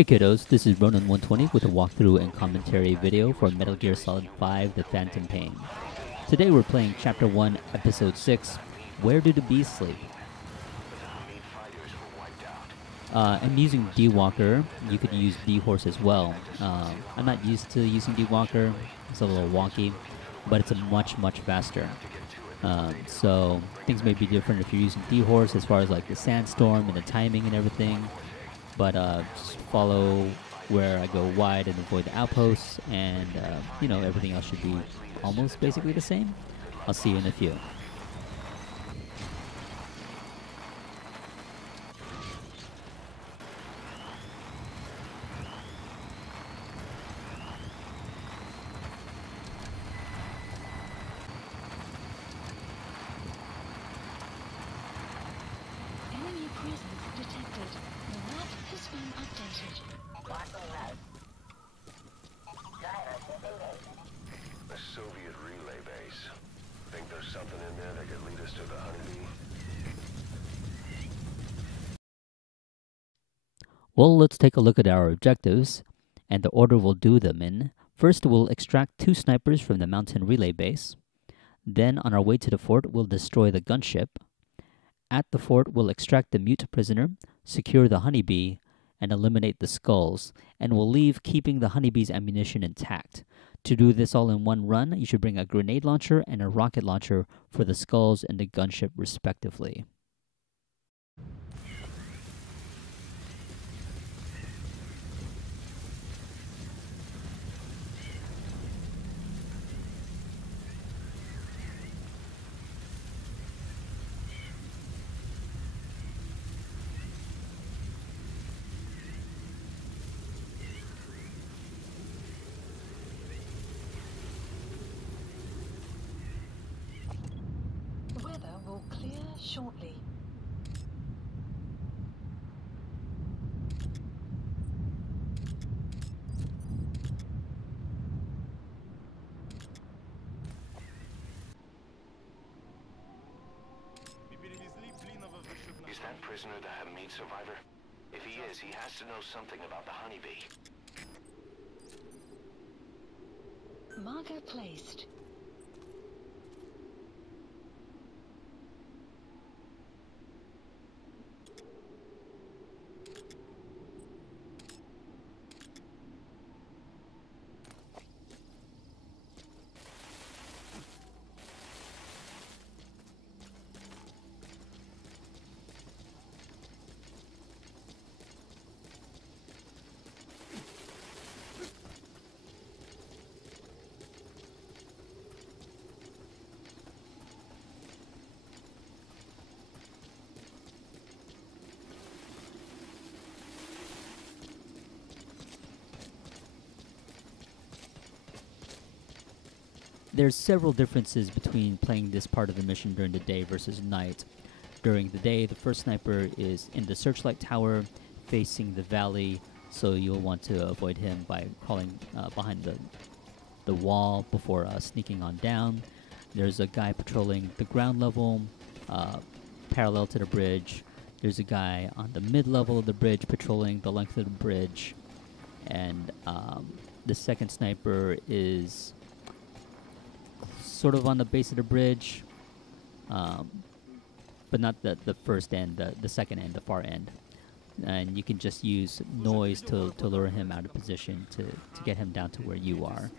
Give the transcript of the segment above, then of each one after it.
Hey kiddos, this is Ronan120 with a walkthrough and commentary video for Metal Gear Solid 5 The Phantom Pain. Today we're playing Chapter 1, Episode 6, Where Do the Bees Sleep? I'm using D-Walker. You could use D-Horse as well. I'm not used to using D-Walker. It's a little wonky, but it's a much faster. So things may be different if you're using D-Horse as far as like the sandstorm and the timing and everything. But just follow where I go wide and avoid the outposts, and everything else should be almost basically the same. I'll see you in a few. Enemy presence detected. The map has been updated. A Soviet relay base. Think there's something in there that could lead us to the honeybee? Well, let's take a look at our objectives and the order we'll do them in. First, we'll extract 2 snipers from the mountain relay base. Then, on our way to the fort, we'll destroy the gunship. At the fort, we'll extract the mute prisoner, secure the honeybee, and eliminate the skulls, and we'll leave keeping the honeybee's ammunition intact. To do this all in one run, you should bring a grenade launcher and a rocket launcher for the skulls and the gunship respectively. Weather will clear shortly. Is that prisoner the Hamid survivor? If he is, he has to know something about the honeybee. Marker placed. There's several differences between playing this part of the mission during the day versus night. During the day, the first sniper is in the searchlight tower facing the valley, so you'll want to avoid him by crawling behind the wall before sneaking on down. There's a guy patrolling the ground level parallel to the bridge. There's a guy on the mid-level of the bridge patrolling the length of the bridge. And the second sniper is sort of on the base of the bridge, but not the first end, the second end, the far end. And you can just use noise to lure him out of position to get him down to where you are.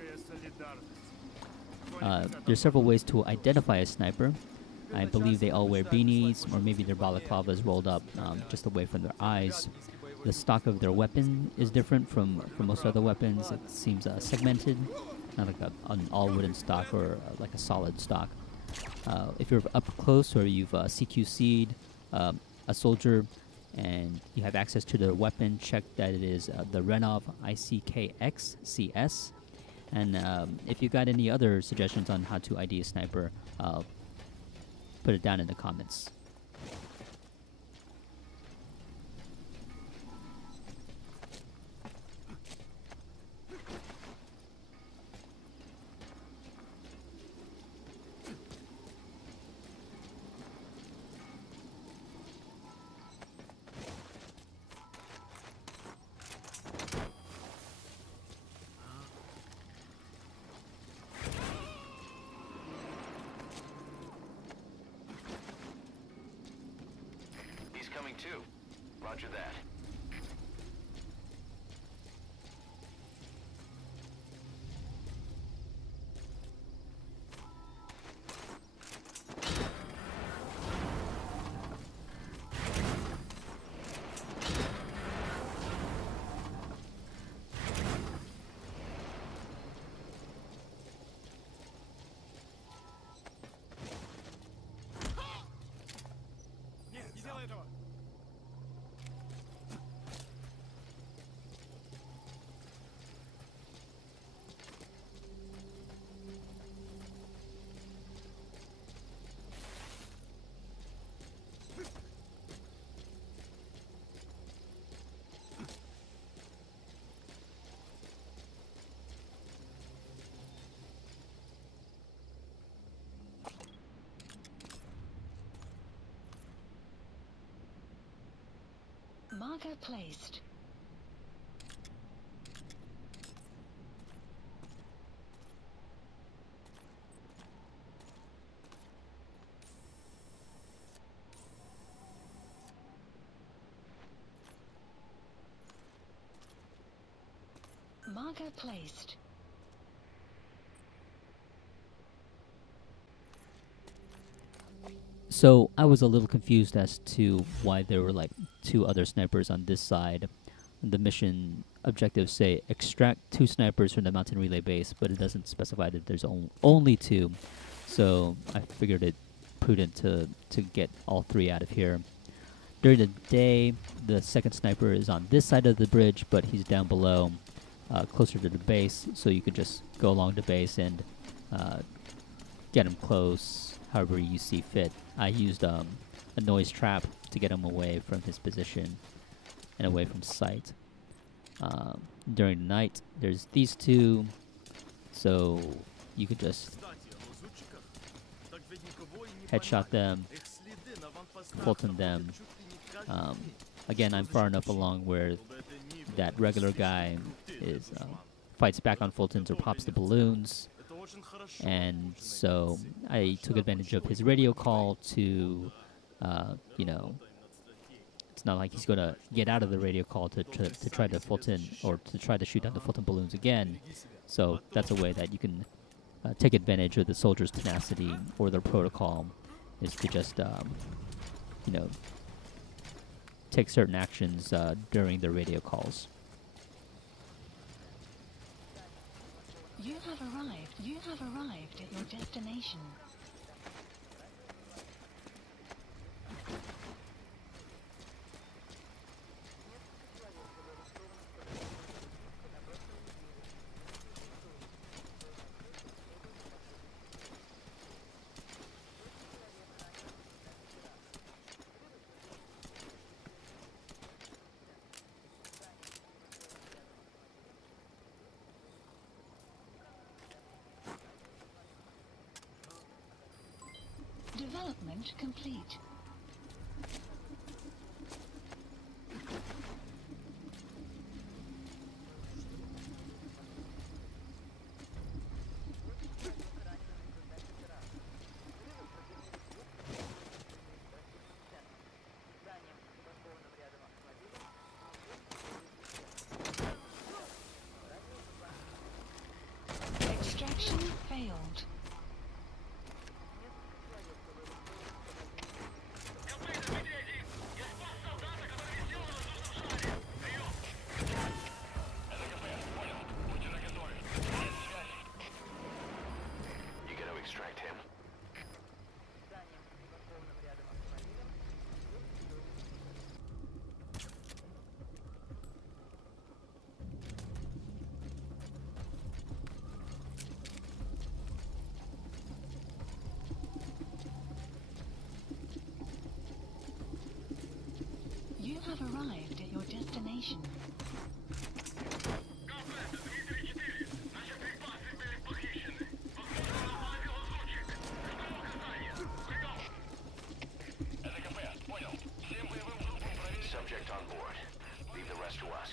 There's several ways to identify a sniper. I believe they all wear beanies, or maybe their balaclavas rolled up just away from their eyes. The stock of their weapon is different from most other weapons. It seems segmented, not like an all-wooden stock or like a solid stock. If you're up close or you've CQC'd a soldier and you have access to their weapon, check that it is the Renov ICKX CS. And if you've got any other suggestions on how to ID a sniper, put it down in the comments. incoming too. Roger that. Marker placed. Marker placed. So I was a little confused as to why there were like 2 other snipers on this side. The mission objectives say extract 2 snipers from the mountain relay base, but it doesn't specify that there's only 2. So I figured it prudent to get all 3 out of here. During the day, the second sniper is on this side of the bridge, but he's down below, closer to the base, so you could just go along the base and get him close however you see fit. I used a noise trap to get him away from his position and away from sight. During the night, there's these 2, so you could just headshot them, Fulton them. Again, I'm far enough along where that regular guy is fights back on Fultons or pops the balloons. And so I took advantage of his radio call to, you know, it's not like he's going to get out of the radio call to try to Fulton or to try to shoot down the Fulton balloons again. So that's a way that you can take advantage of the soldiers' tenacity or their protocol, is to just, you know, take certain actions during the radio calls. You have arrived. You have arrived at your destination. Development complete. Extraction failed. You have arrived at your destination. Subject on board. Leave the rest to us.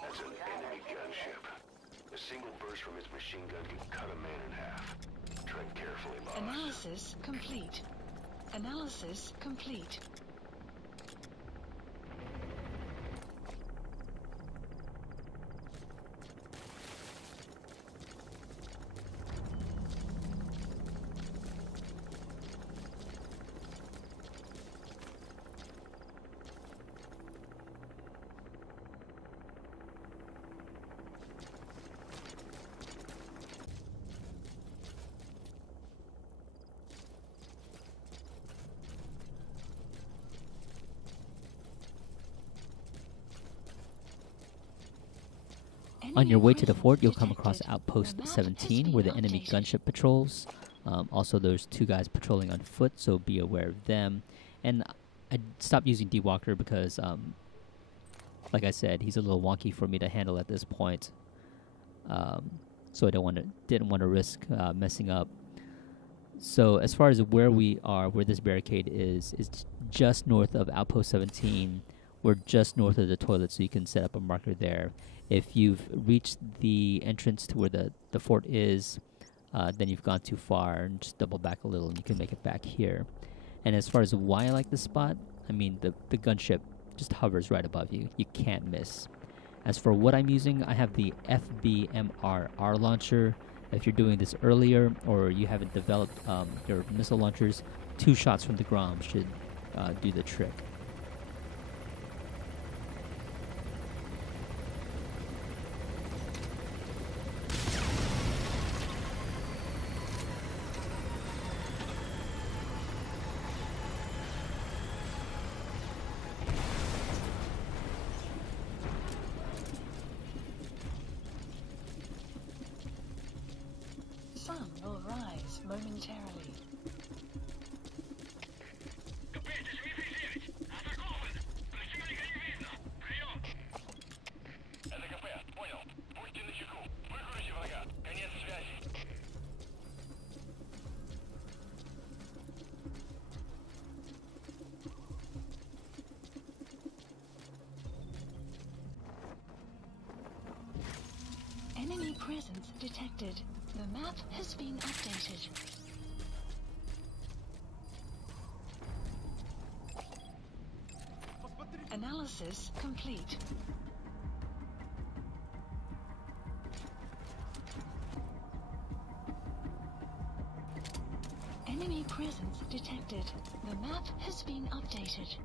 That's an enemy gunship. A single burst from its machine gun can cut a man in half. Tread carefully, boss. Analysis complete. Analysis complete. On your way to the fort, you'll come across Outpost 17, where the enemy gunship patrols. Also, there's 2 guys patrolling on foot, so be aware of them. And I stopped using D-Walker because, like I said, he's a little wonky for me to handle at this point. So I didn't want to risk messing up. So as far as where we are, where this barricade is just north of Outpost 17. We're just north of the toilet, so you can set up a marker there. If you've reached the entrance to where the fort is, then you've gone too far, and just double back a little, and you can make it back here. And as far as why I like this spot, I mean, the gunship just hovers right above you. You can't miss. As for what I'm using, I have the FBMRR launcher. If you're doing this earlier, or you haven't developed your missile launchers, 2 shots from the ground should do the trick. Sun will rise momentarily. Enemy presence detected. The map has been updated. Analysis complete. Enemy presence detected. The map has been updated.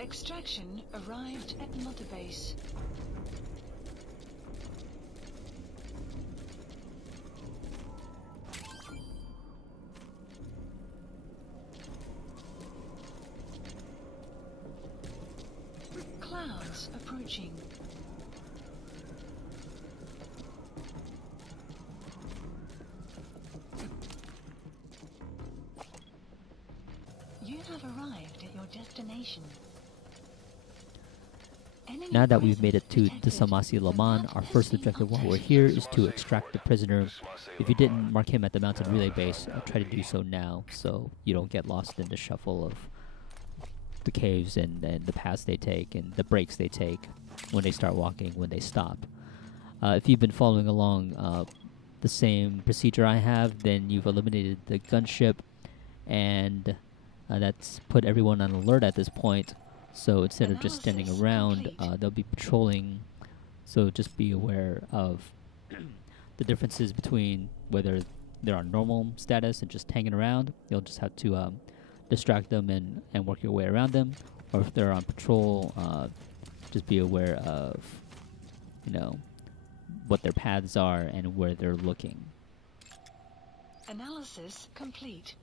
Extraction arrived at Mother Base. Clouds approaching. You have arrived at your destination. Now that we've made it to the Samasi Laman, our first objective while we're here is to extract the prisoner. If you didn't mark him at the mountain relay base, try to do so now so you don't get lost in the shuffle of the caves and the paths they take and the breaks they take when they start walking, when they stop. If you've been following along the same procedure I have, then you've eliminated the gunship, and that's put everyone on alert at this point. So instead of just standing around, they'll be patrolling. So just be aware of the differences between whether they're on normal status and just hanging around. You'll just have to distract them and work your way around them. Or if they're on patrol, just be aware of, what their paths are and where they're looking. Analysis complete.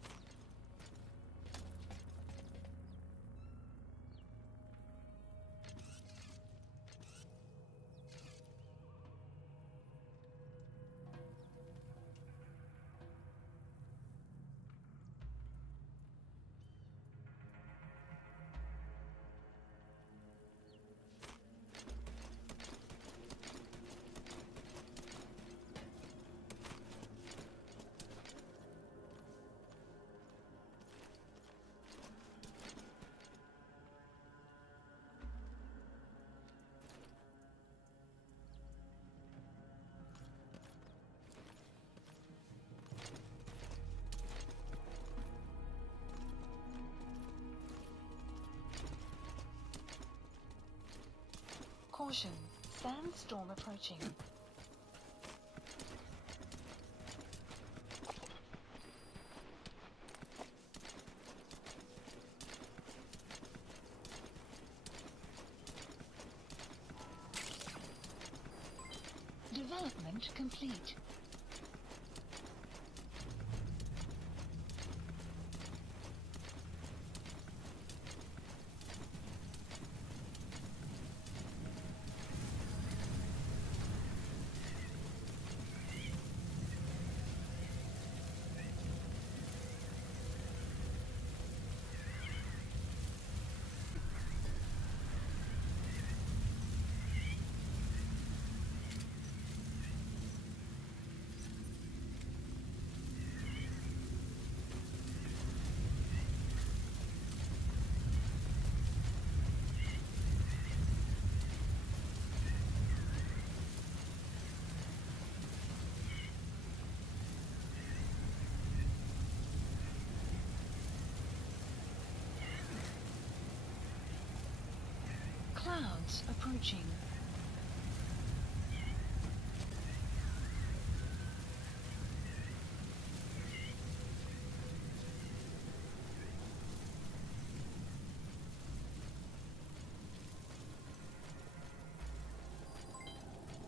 Caution, sandstorm approaching. Development complete. Clouds approaching.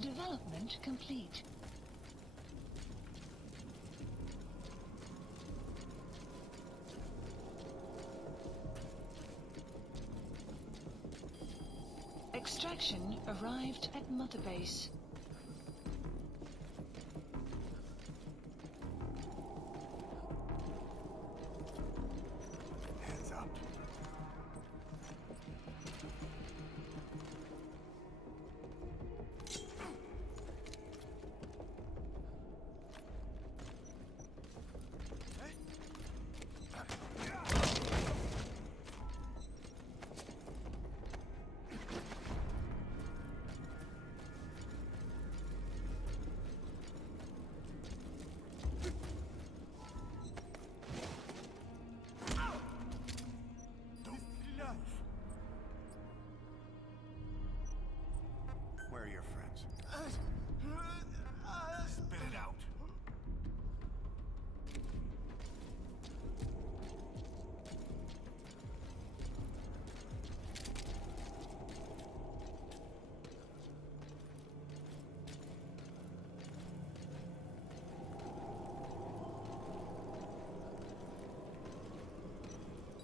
Development complete. Extraction arrived at Mother Base. Hands up. Where are your friends? Spit it out.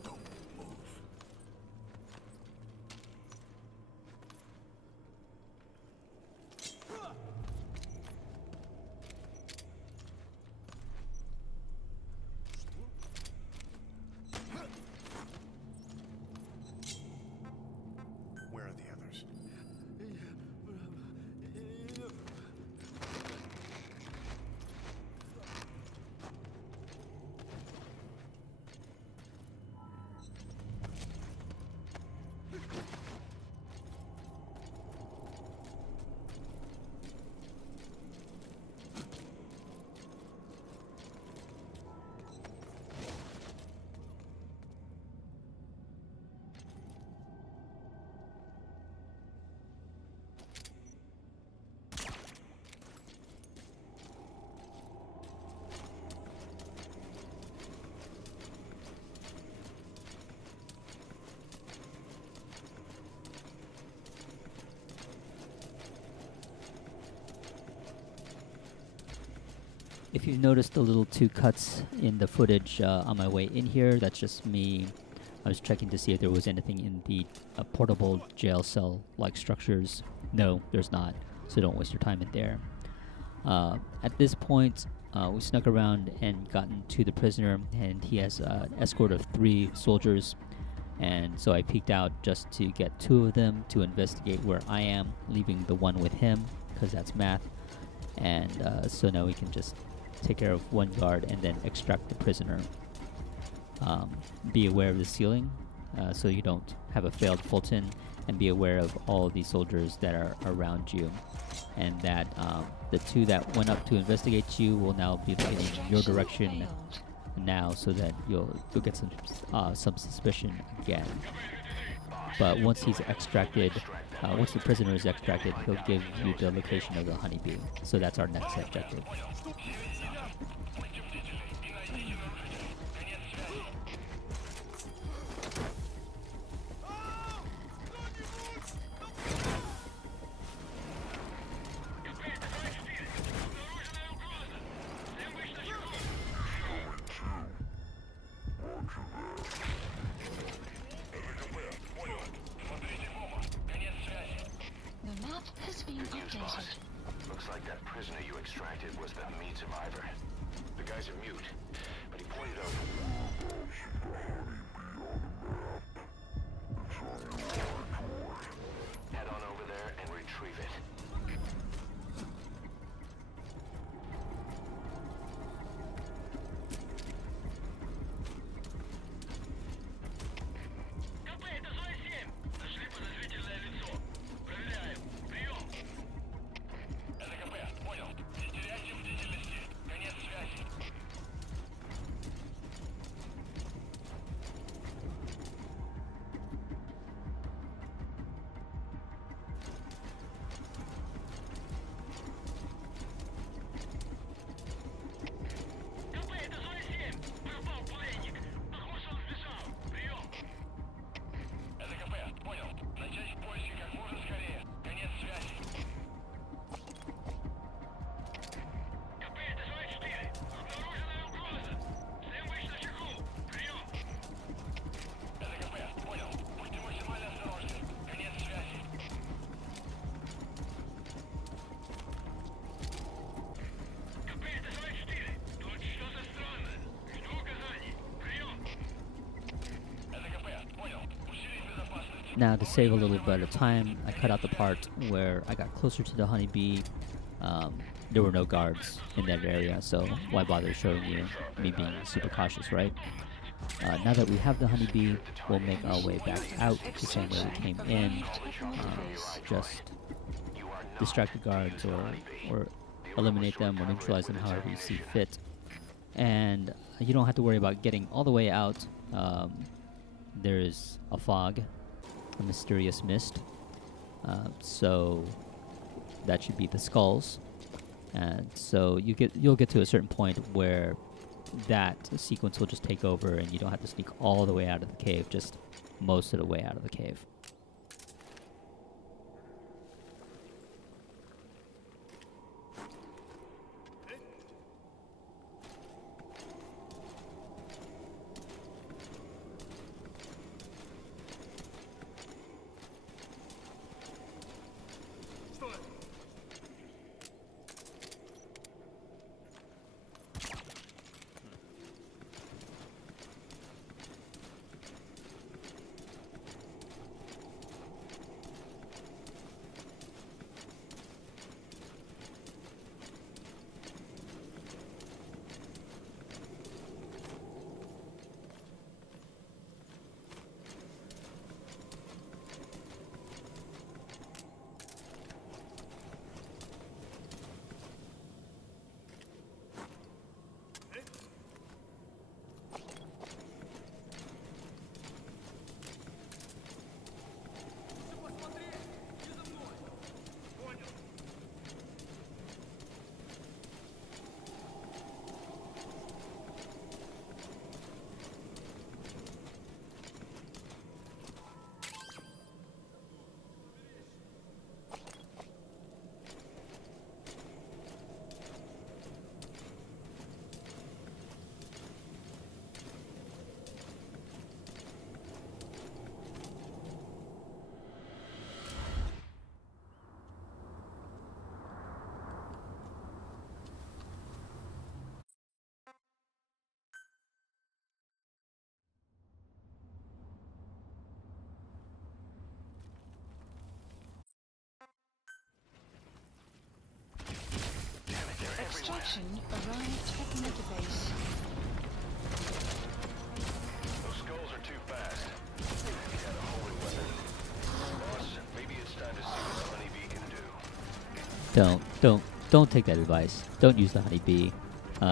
Don't move. Where are the others? If you've noticed the little two cuts in the footage on my way in here, that's just me. I was checking to see if there was anything in the portable jail cell-like structures. No, there's not, so don't waste your time in there. At this point, we snuck around and gotten to the prisoner, and he has an escort of 3 soldiers. And so I peeked out just to get 2 of them to investigate where I am, leaving the one with him, because that's math. And so now we can just take care of one guard and then extract the prisoner. Be aware of the ceiling so you don't have a failed Fulton, and be aware of all the soldiers that are around you. And that the 2 that went up to investigate you will now be looking in your direction now, so that you'll get some suspicion again. But once he's extracted, once the prisoner is extracted, he'll give you the location of the honeybee. So that's our next objective. The map has been updated. Looks like that prisoner you extracted was the meat survivor. The guy's a mute, but he pointed out. Head on over there and retrieve it. Now, to save a little bit of time, I cut out the part where I got closer to the honeybee. There were no guards in that area, so why bother showing you me being super cautious, right? Now that we have the honeybee, we'll make our way back out the same way we came in. Just distract the guards or eliminate them or neutralize them however you see fit. And you don't have to worry about getting all the way out. There's a fog, a mysterious mist. So that should be the skulls. And so you'll get to a certain point where that sequence will just take over and you don't have to sneak all the way out of the cave, just most of the way out of the cave. Extraction arrived at Metabase. Those skulls are too fast. He had a holy weapon. Boss, maybe it's time to see what the honeybee can do. Don't take that advice. Don't use the honeybee.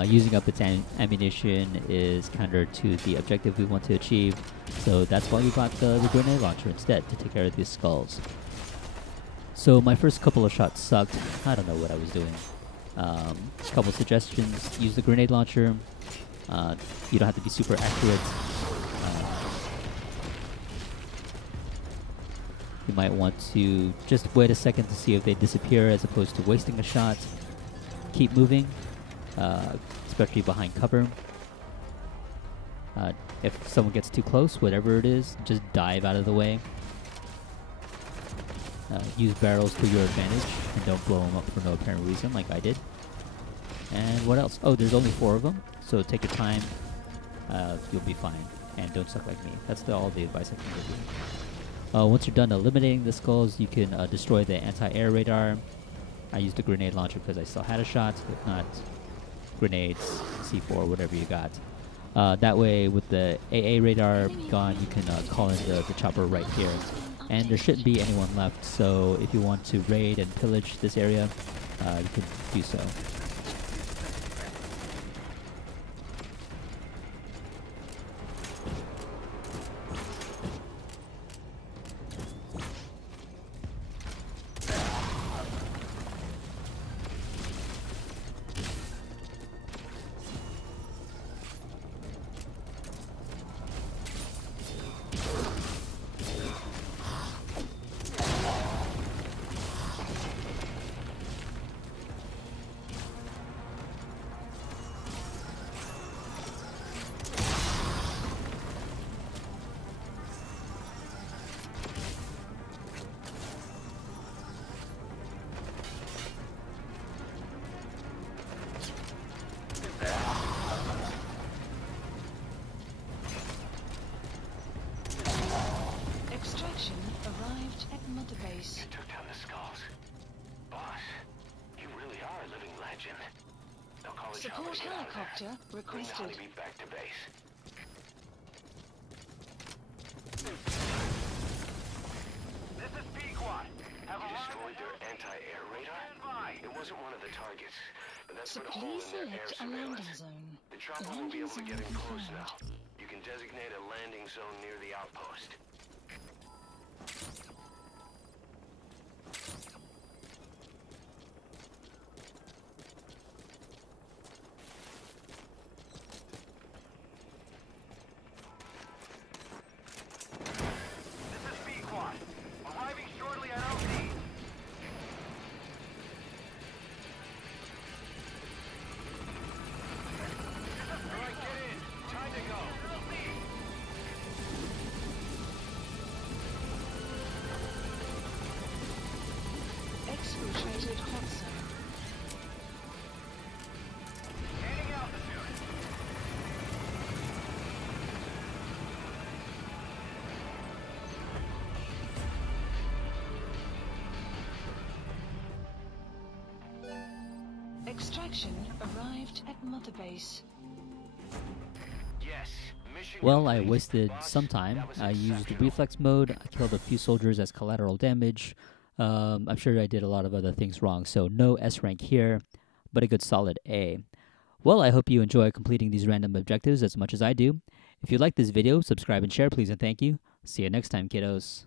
Using up its ammunition is counter to the objective we want to achieve, so that's why we bought the grenade launcher instead, to take care of these skulls. So my first couple of shots sucked. I don't know what I was doing. Couple suggestions: use the grenade launcher. You don't have to be super accurate. You might want to just wait a second to see if they disappear as opposed to wasting a shot. Keep moving, especially behind cover. If someone gets too close, whatever it is, just dive out of the way. Use barrels to your advantage and don't blow them up for no apparent reason like I did. And what else? Oh, there's only 4 of them, so take your time. You'll be fine. And don't suck like me. That's all the advice I can give you. Once you're done eliminating the skulls, you can destroy the anti-air radar. I used a grenade launcher because I still had a shot. If not, grenades, C4, whatever you got. That way, with the AA radar gone, you can call in the chopper right here. And there shouldn't be anyone left, so if you want to raid and pillage this area, you can do so. You took down the skulls. Boss, you really are a living legend. They'll call it Support helicopter Bring the requested. honeybee back to base. This is Pequot. You destroyed their anti-air radar? It wasn't one of the targets, but that's So put a hole please in their air select a landing surveillance. zone. The chopper won't be Landing able to get zone in close confirmed. now. You can designate a landing zone near the outpost. This is Pequot. Arriving shortly at LZ. Alright, get in. Time to go. Exfiltrated hot zone. Gaining altitude. Extraction arrived at Mother Base. Yes. Mission Well, I complete. wasted Boss, some time. that was I used exceptional. reflex mode. I killed a few soldiers as collateral damage. I'm sure I did a lot of other things wrong, so no S rank here, but a good solid A. Well, I hope you enjoy completing these random objectives as much as I do. If you like this video, subscribe and share, please and thank you. See you next time, kiddos.